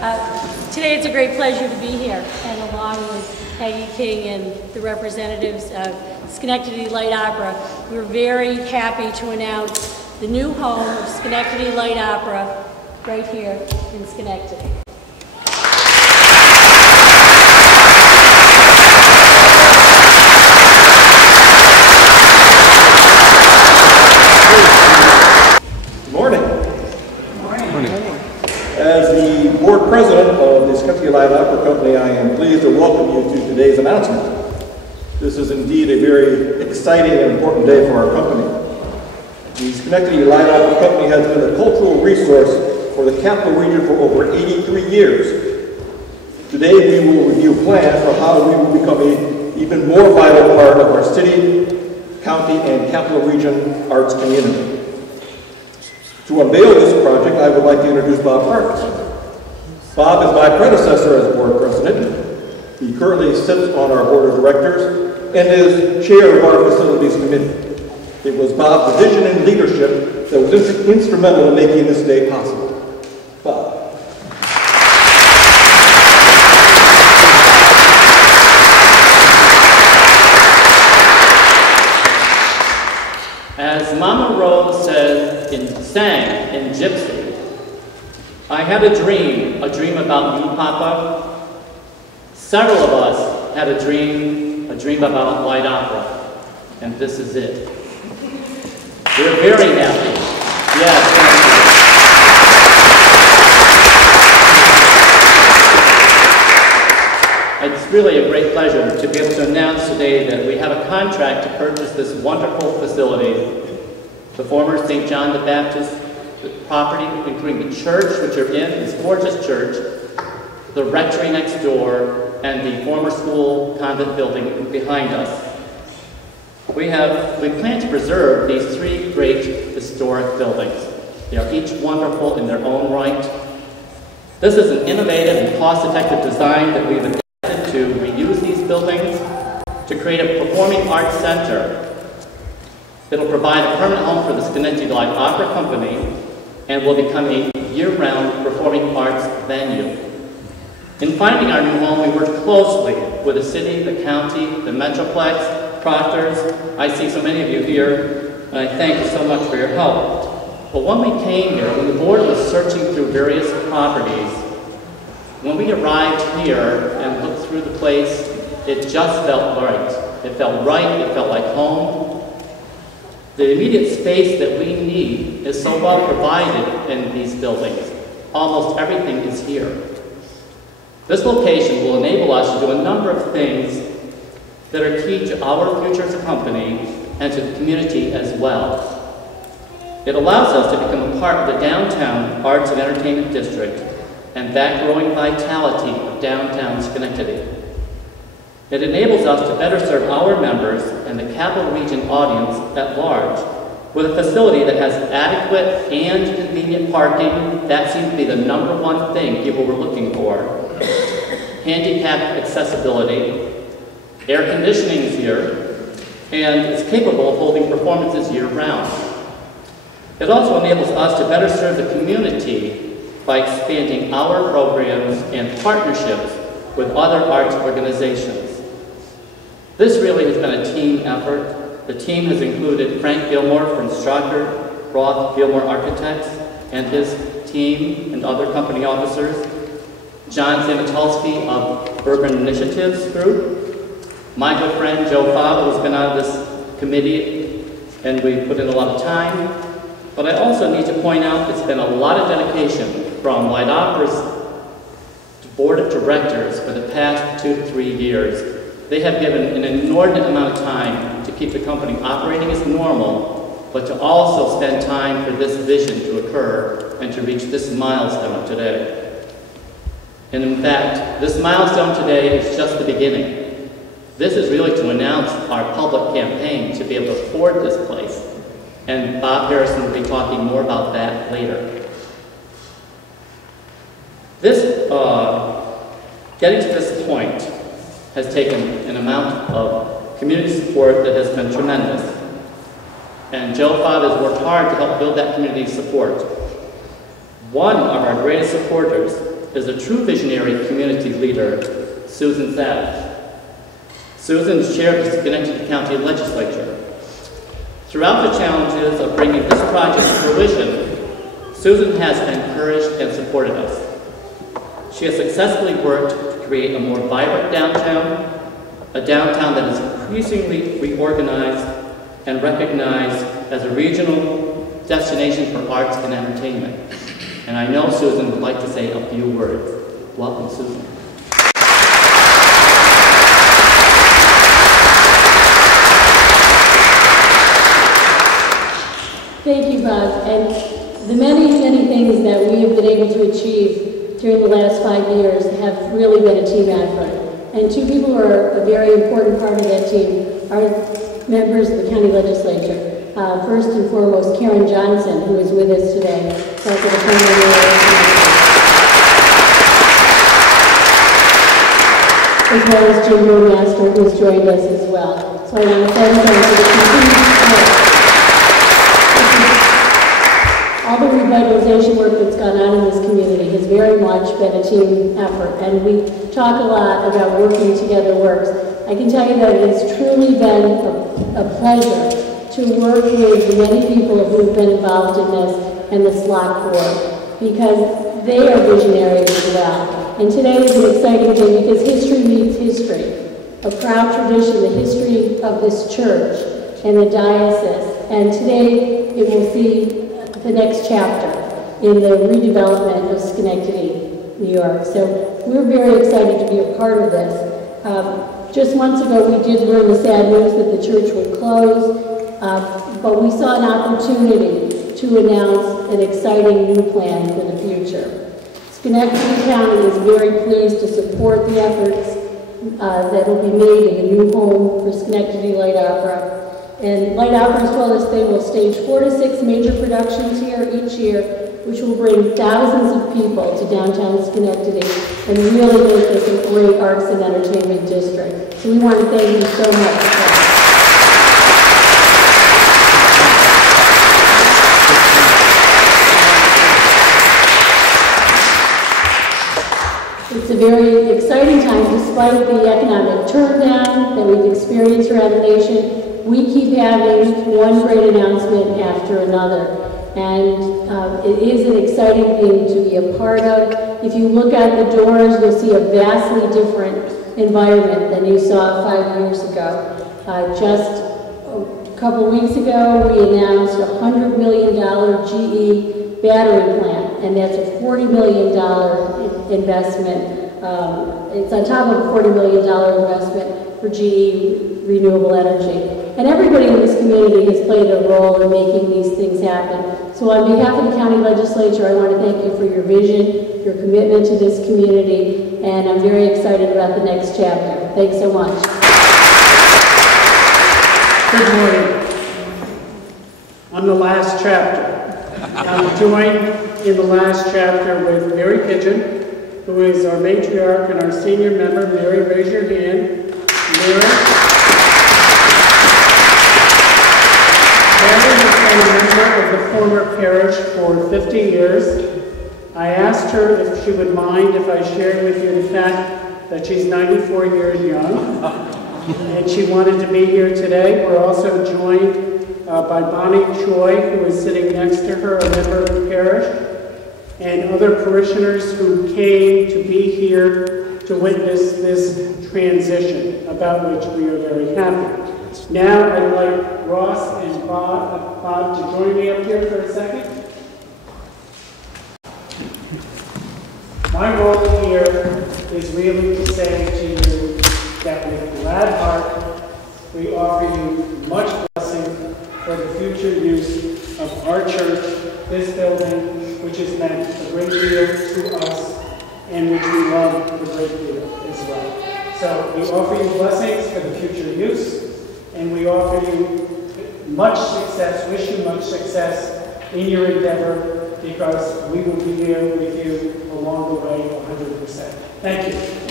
Today it's a great pleasure to be here, and along with Peggy King and the representatives of Schenectady Light Opera, we're very happy to announce the new home of Schenectady Light Opera right here in Schenectady. Good morning. Good morning. As the board president of the Schenectady Light Opera Company, I am pleased to welcome you to today's announcement. This is indeed a very exciting and important day for our company. The Schenectady Light Opera Company has been a cultural resource for the capital region for over 83 years. Today we will review plans for how we will become an even more vital part of our city, county, and capital region arts community. To unveil this project, I would like to introduce Bob Farquharson. Bob is my predecessor as board president. He currently sits on our board of directors and is chair of our facilities committee. It was Bob's vision and leadership that was instrumental in making this day possible. Bob. As Mama Rose sang in Gypsy, I had a dream about you, Papa. Several of us had a dream about light opera, and this is it. We're very happy. Yes, thank you. It's really a great pleasure to be able to announce today that we have a contract to purchase this wonderful facility. The former St. John the Baptist property, including the church, which you're in, this gorgeous church, the rectory next door, and the former school convent building behind us. We plan to preserve these three great historic buildings. They are each wonderful in their own right. This is an innovative and cost-effective design that we've adapted to reuse these buildings to create a performing arts center. It'll provide a permanent home for the Schenectady Light Opera Company and will become a year-round performing arts venue. In finding our new home, we worked closely with the city, the county, the Metroplex, Proctors. I see so many of you here, and I thank you so much for your help. But when we came here, when the board was searching through various properties, when we arrived here and looked through the place, it just felt right. It felt right, it felt like home. The immediate space that we need is so well provided in these buildings. Almost everything is here. This location will enable us to do a number of things that are key to our future as a company and to the community as well. It allows us to become a part of the downtown arts and entertainment district and that growing vitality of downtown Schenectady. It enables us to better serve our members and the capital region audience at large with a facility that has adequate and convenient parking. That seems to be the number one thing people were looking for. Handicap accessibility, air conditioning is here, and it's capable of holding performances year-round. It also enables us to better serve the community by expanding our programs and partnerships with other arts organizations. This really has been a team effort. The team has included Frank Gilmore from Stratford Roth Gilmore Architects and his team and other company officers, John Samatulski of Urban Initiatives Group, my good friend Joe Fava, who's been on this committee, and we put in a lot of time. But I also need to point out it's been a lot of dedication from Light Opera's board of directors for the past 2 to 3 years. They have given an inordinate amount of time to keep the company operating as normal, but to also spend time for this vision to occur and to reach this milestone today. And in fact, this milestone today is just the beginning. This is really to announce our public campaign to be able to afford this place. And Bob Harrison will be talking more about that later. Getting to this point has taken an amount of community support that has been tremendous. And Joe Fava has worked hard to help build that community support. One of our greatest supporters is a true visionary community leader, Susan Savage. Susan is chair of the Schenectady County Legislature. Throughout the challenges of bringing this project to fruition, Susan has encouraged and supported us. She has successfully worked to create a more vibrant downtown, a downtown that is increasingly reorganized and recognized as a regional destination for arts and entertainment. And I know Susan would like to say a few words. Welcome, Susan. Thank you, Bob. And the many, many things that we have been able to achieve during the last 5 years have really been a team effort. And two people who are a very important part of that team are members of the county legislature. First and foremost, Karen Johnston, who is with us today. As well as Jim Brewmaster, who has joined us as well. So I want to thank them for the continued support. All the revitalization work that's gone on in this community has very much been a team effort, and we talk a lot about working together works. I can tell you that it's truly been a pleasure to work with the many people who have been involved in this and the SLOC board, because they are visionaries as well. And today is an exciting day because history meets history. A proud tradition, the history of this church and the diocese. And today it will see the next chapter in the redevelopment of Schenectady, New York. So we're very excited to be a part of this. Just months ago, we did learn the sad news that the church would close, but we saw an opportunity to announce an exciting new plan for the future. Schenectady County is very pleased to support the efforts that will be made in the new home for Schenectady Light Opera. And Light Opera has told us they will stage 4 to 6 major productions here each year, which will bring thousands of people to downtown Schenectady and really make this a great arts and entertainment district. So we want to thank you so much. It's a very exciting time despite the economic turndown that we've experienced around the nation. We keep having one great announcement after another, and it is an exciting thing to be a part of. If you look out the doors, you'll see a vastly different environment than you saw 5 years ago. Just a couple weeks ago, we announced a $100 million GE battery plant, and that's a $40 million investment. It's on top of a $40 million investment for GE renewable energy. And everybody in this community has played a role in making these things happen. So on behalf of the county legislature, I want to thank you for your vision, your commitment to this community, and I'm very excited about the next chapter. Thanks so much. Good morning. I'm the last chapter. I'm joined in the last chapter with Mary Pigeon, who is our matriarch and our senior member. Mary, raise your hand. Mary. Mary has been a member of the former parish for 50 years. I asked her if she would mind if I shared with you the fact that she's 94 years young, and she wanted to be here today. We're also joined by Bonnie Choi, who is sitting next to her, a member of the parish, and other parishioners who came to be here to witness this transition, about which we are very happy. Now I'd like Ross and Bob to join me up here for a second. My role here is really to say to you that with glad heart, we offer you much blessing for the future use of our church, this building, which has meant a great deal to us, and which we love a great deal as well. So we offer you blessings for the future use, and we offer you much success, wish you much success in your endeavor, because we will be here with you along the way 100%. Thank you.